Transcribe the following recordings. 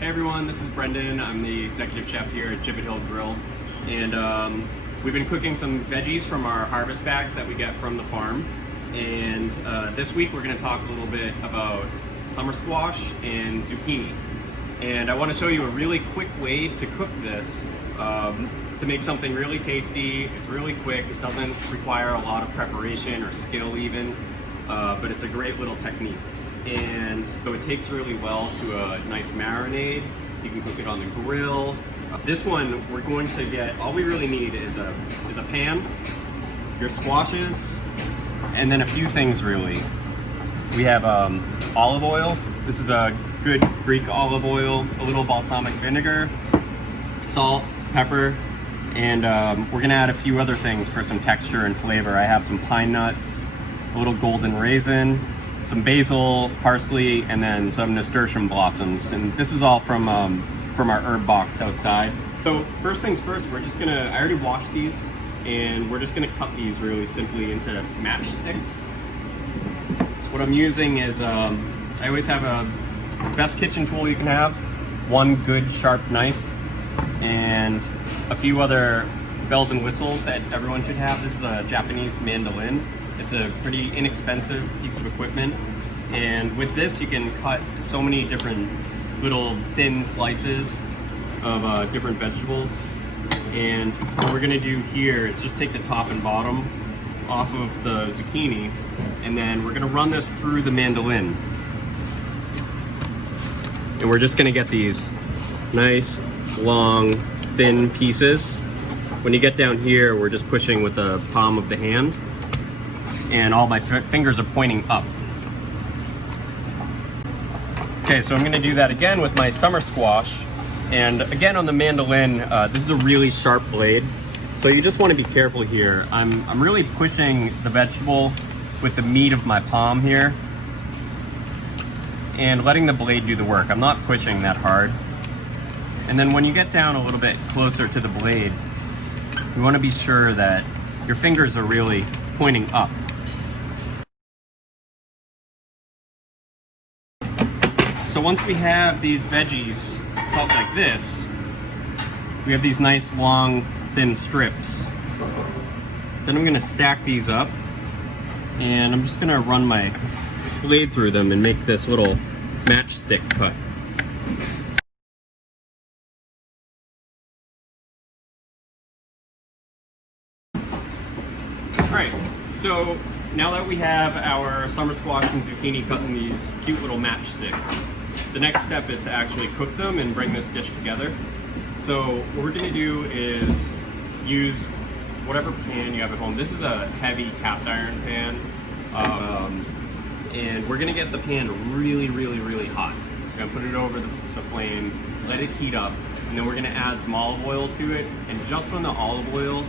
Hey everyone, this is Brendan. I'm the executive chef here at Gibbet Hill Grill, and we've been cooking some veggies from our harvest bags that we get from the farm. And this week we're going to talk a little bit about summer squash and zucchini. And I want to show you a really quick way to cook this to make something really tasty. It's really quick. It doesn't require a lot of preparation or skill even, but it's a great little technique. And so it takes really well to a nice marinade. You can cook it on the grill. This one, we're going to get, all we really need is a pan, your squashes, and then a few things really. We have olive oil. This is a good Greek olive oil, a little balsamic vinegar, salt, pepper, and we're gonna add a few other things for some texture and flavor. I have some pine nuts, a little golden raisin, some basil, parsley, and then some nasturtium blossoms. And this is all from our herb box outside. So first things first, we're just gonna, I already washed these, and we're just gonna cut these really simply into matchsticks. So what I'm using is, I always have a best kitchen tool you can have, one good sharp knife, and a few other bells and whistles that everyone should have. This is a Japanese mandolin. It's a pretty inexpensive piece of equipment, and with this you can cut so many different little thin slices of different vegetables. And what we're gonna do here is just take the top and bottom off of the zucchini, and then we're gonna run this through the mandolin. And we're just gonna get these nice, long, thin pieces. When you get down here, we're just pushing with the palm of the hand, and all my fingers are pointing up. Okay, so I'm gonna do that again with my summer squash. And again on the mandolin, this is a really sharp blade. So you just wanna be careful here. I'm really pushing the vegetable with the meat of my palm here and letting the blade do the work. I'm not pushing that hard. And then when you get down a little bit closer to the blade, you wanna be sure that your fingers are really pointing up. So once we have these veggies cut like this, we have these nice long thin strips. Then I'm gonna stack these up, and I'm just gonna run my blade through them and make this little matchstick cut. Alright, so now that we have our summer squash and zucchini cut in these cute little matchsticks, the next step is to actually cook them and bring this dish together. So what we're gonna do is use whatever pan you have at home. This is a heavy cast iron pan, and we're gonna get the pan really, really, really hot. We're gonna put it over the flame, let it heat up, and then we're gonna add some olive oil to it. And just when the olive oil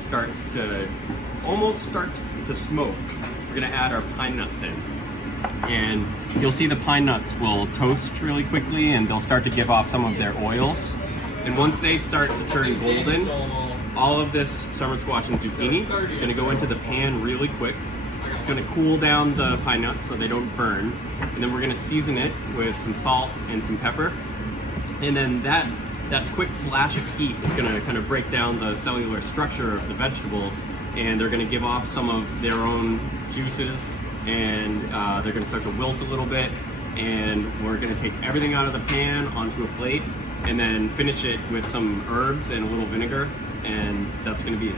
almost starts to smoke, we're gonna add our pine nuts in. And you'll see the pine nuts will toast really quickly, and they'll start to give off some of their oils. And once they start to turn golden, all of this summer squash and zucchini is going to go into the pan really quick. It's going to cool down the pine nuts so they don't burn. And then we're going to season it with some salt and some pepper. And then that quick flash of heat is going to kind of break down the cellular structure of the vegetables, and they're going to give off some of their own juices, and they're going to start to wilt a little bit. And we're going to take everything out of the pan onto a plate, and then finish it with some herbs and a little vinegar, and that's going to be it.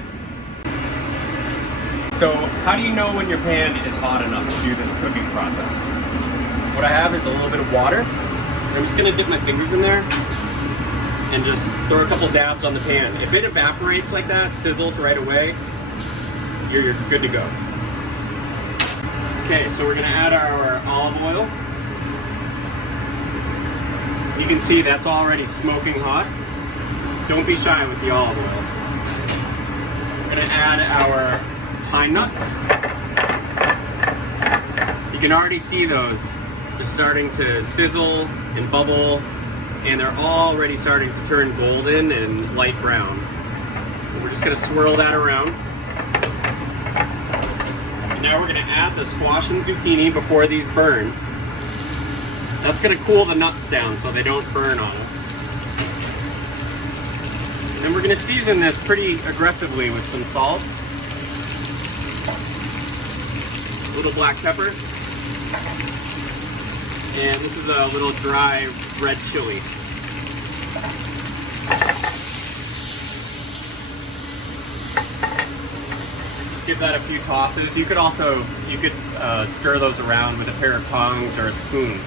So how do you know when your pan is hot enough to do this cooking process? What I have is a little bit of water. I'm just going to dip my fingers in there and just throw a couple dabs on the pan. If it evaporates like that, sizzles right away, you're good to go. Okay, so we're going to add our olive oil. You can see that's already smoking hot. Don't be shy with the olive oil. We're gonna add our pine nuts. You can already see those just starting to sizzle and bubble, and they're already starting to turn golden and light brown. And we're just gonna swirl that around. And now we're gonna add the squash and zucchini before these burn. That's gonna cool the nuts down so they don't burn on us. And we're gonna season this pretty aggressively with some salt, a little black pepper, and this is a little dry red chili. Just give that a few tosses. You could stir those around with a pair of tongs or a spoon.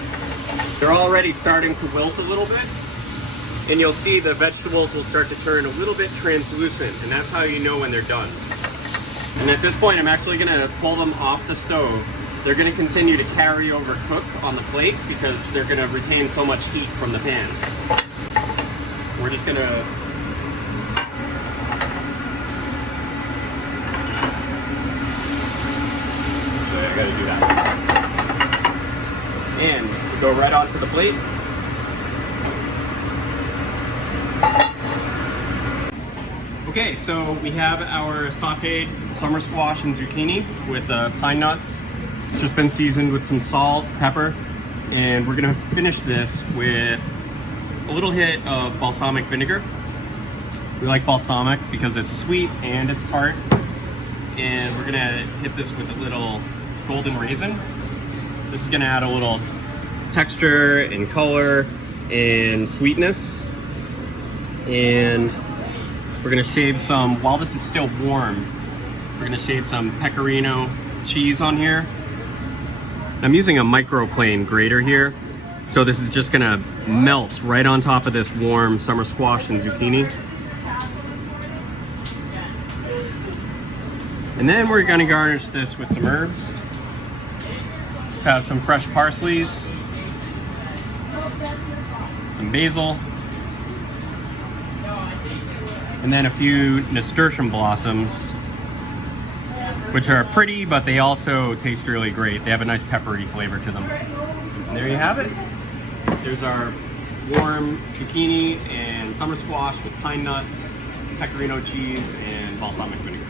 They're already starting to wilt a little bit, and you'll see the vegetables will start to turn a little bit translucent, and that's how you know when they're done. And at this point, I'm actually gonna pull them off the stove. They're gonna continue to carry over cook on the plate because they're gonna retain so much heat from the pan. We're just gonna I gotta do that. And go right onto the plate. Okay, so we have our sauteed summer squash and zucchini with pine nuts. It's just been seasoned with some salt, pepper, and we're gonna finish this with a little hit of balsamic vinegar. We like balsamic because it's sweet and it's tart. And we're gonna hit this with a little golden raisin. This is gonna add a little texture and color and sweetness. And we're gonna shave some, while this is still warm, we're gonna shave some pecorino cheese on here. I'm using a microplane grater here. So this is just gonna melt right on top of this warm summer squash and zucchini. And then we're gonna garnish this with some herbs. Just have some fresh parsleys, some basil, and then a few nasturtium blossoms, which are pretty, but they also taste really great. They have a nice peppery flavor to them. And there you have it. There's our warm zucchini and summer squash with pine nuts, pecorino cheese, and balsamic vinegar.